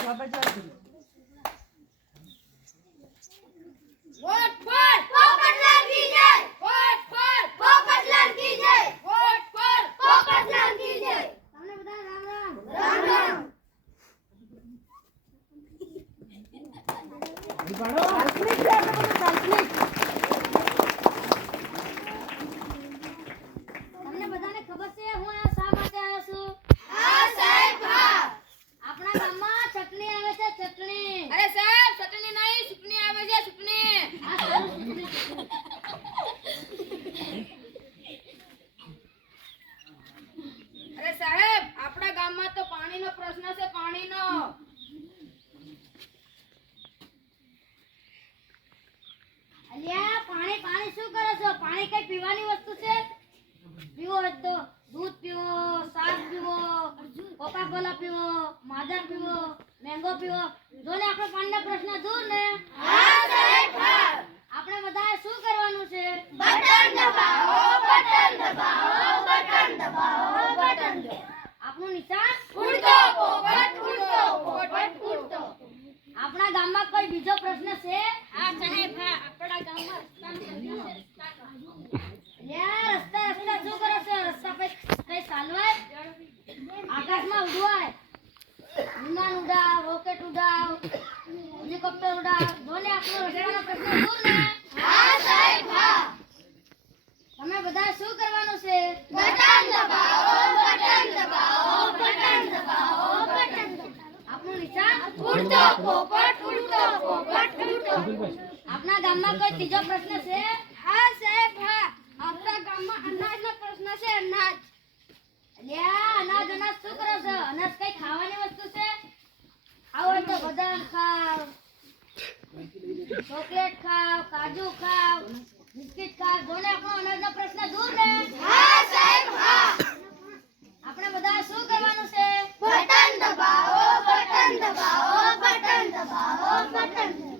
Vote for Popatlal की जय। Vote for Popatlal की जय। वोट फॉर पोपटलाल की जय। તમને બધા રામ રામ। રામ રામ। તમને બધાને ખબર છે હું આ શા માટે આવ્યો છું? હા સાહેબ હા। આપણા ગામમાં ચટણી આવે છે ચટણી। અરે સાહેબ ચટણી નહીં ચૂંટણી આવે છે ચૂંટણી। આ સારું ચૂંટણી। અરે સાહેબ આપણા ગામમાં તો પાણીનો પ્રશ્ન છે પાણીનો। અલ્યા પાણી પાણી શું કરો છો? પાણી કઈ પીવાની વસ્તુ છે? પીવો હોય તો દૂધ પીવો, સાસ પીવો, કોકા કોલા પીવો, માજા પીવો, મેંગો પીવો। જોને આપણો પાણીનો પ્રશ્ન દૂર ને? હા સાહેબ હા। આપણે બધાએ શું કરવાનું છે? બટન દબાવો, બટન દબાવો, બટન દબાવો, બટન દબાવો। આપણું નિશાન ઉડતો પોપટ, ઉડતો પોપટ, ઉડતો। આપણા ગામમાં કોઈ બીજો પ્રશ્ન છે? હા સાહેબ હા। આપણા ગામમાં યાર રસ્તા શું કરો છો? રસ્તા પર કઈ ચાલવાય? આકાશમાં ઉડવાય? વિમાન ઉડાવ, રોકેટ ઉડાવ, હેલિકોપ્ટર ઉડાવ। જોને આપણો રસ્તાનો પ્રશ્ન દૂર ને? હા સાહેબ હા। તમે બધા શું કરવાનું છે? બટન દબાવો, બટન દબાવો, બટન દબાવો, બટન દબાવો। આપણું નિશાન ઉડતો પોપટ, ઉડતો પોપટ, ઉડતો। આપણા ગામમાં કોઈ ત્રીજો પ્રશ્ન છે? હા સાહેબ હા। આપણા ગામમાં અનાજનો પ્રશ્ન છે અનાજ। અલ્યા અનાજ અનાજ શું કરો છો? અનાજ કઈ ખાવાની વસ્તુ છે? ખાવ હોય તો બદામ ખાવ, ચોકલેટ ખાવ, કાજુ ખાવ, બિસ્કિટ ખાવ। જોને આપણો અનાજનો પ્રશ્ન દૂર ને? હા સાહેબ હા। આપણે બધા શું કરવાનું છે? બટન દબાવો, બટન દબાવો, બટન દબાવો, બટન દબાવો।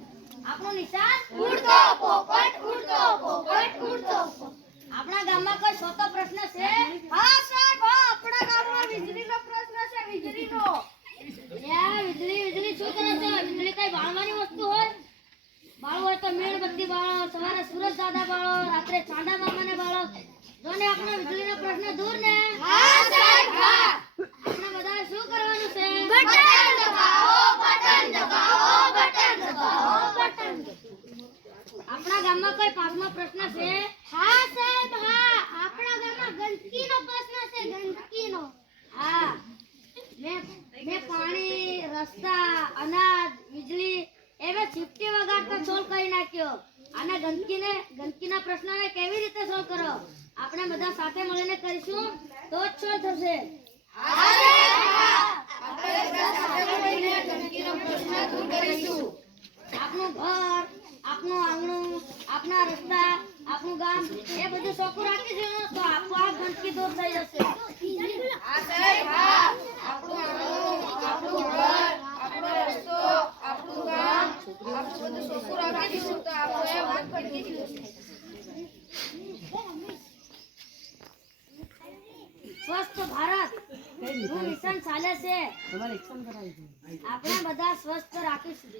આપણું નિશાન ઉડતો પોપટ, ઉડતો પોપટ, ઉડતો પોપટ। આપણા ગામમાં કોઈ ચોથો પ્રશ્ન છે? હા સાહેબ હા। આપણા ગામમાં વીજળીનો પ્રશ્ન છે વીજળીનો। યાર વીજળી વીજળી શું કરો છો? વીજળી કઈ બાળવાની વસ્તુ હોય? બાળો હોય તો મીણબત્તી બાળો, સવારે સૂરજ દાદા બાળો, રાત્રે ચાંદા મામાને બાળો। જોને આપણો વીજળીનો પ્રશ્ન દૂર ને? હા સાહેબ હા। આપણે બધા શું કરવાનું છે? બટન દબાવો, બટન દબાવો, બટન દબાવો, બટન દબાવો। આપણા ગામમાં કોઈ પાંચમો પ્રશ્ન છે? હા સાહેબ હા। આપણા ગામમાં ગંદકીનો પ્રશ્ન છે ગંદકીનો। હા મેં પાણી, રસ્તા, અનાજ, વીજળી એવે ચીપટી વગાડતા સોલ્વ કરી નાખ્યો। આને ગંદકીના પ્રશ્નને કેવી રીતે સોલ્વ કરો? આપણે બધા સાથે મળીને કરીશું તો જ સોલ્વ થશે। હા સાહેબ હા। આપણે બધા સાથે મળીને ગંદકીનો પ્રશ્ન દૂર કરીશું। આપણું ઘર, આપણું આંગણું, આપણા રસ્તા, આપણું ગામ એ બધું ચોખ્ખું રાખીશું તો આપોઆપ ગંદકી દૂર થઈ જશે। હા સાહેબ હા। આપણું આંગણું, આપણું ઘર, આપણો રસ્તો, આપણું ગામ આપણે બધું ચોખ્ખું રાખીશું તો આપોઆપ ગંદકી દૂર થઈ જશે। સ્વસ્થ ભારત નું મિશન ચાલે છે। આપણે બધા સ્વસ્થ રાખીશું।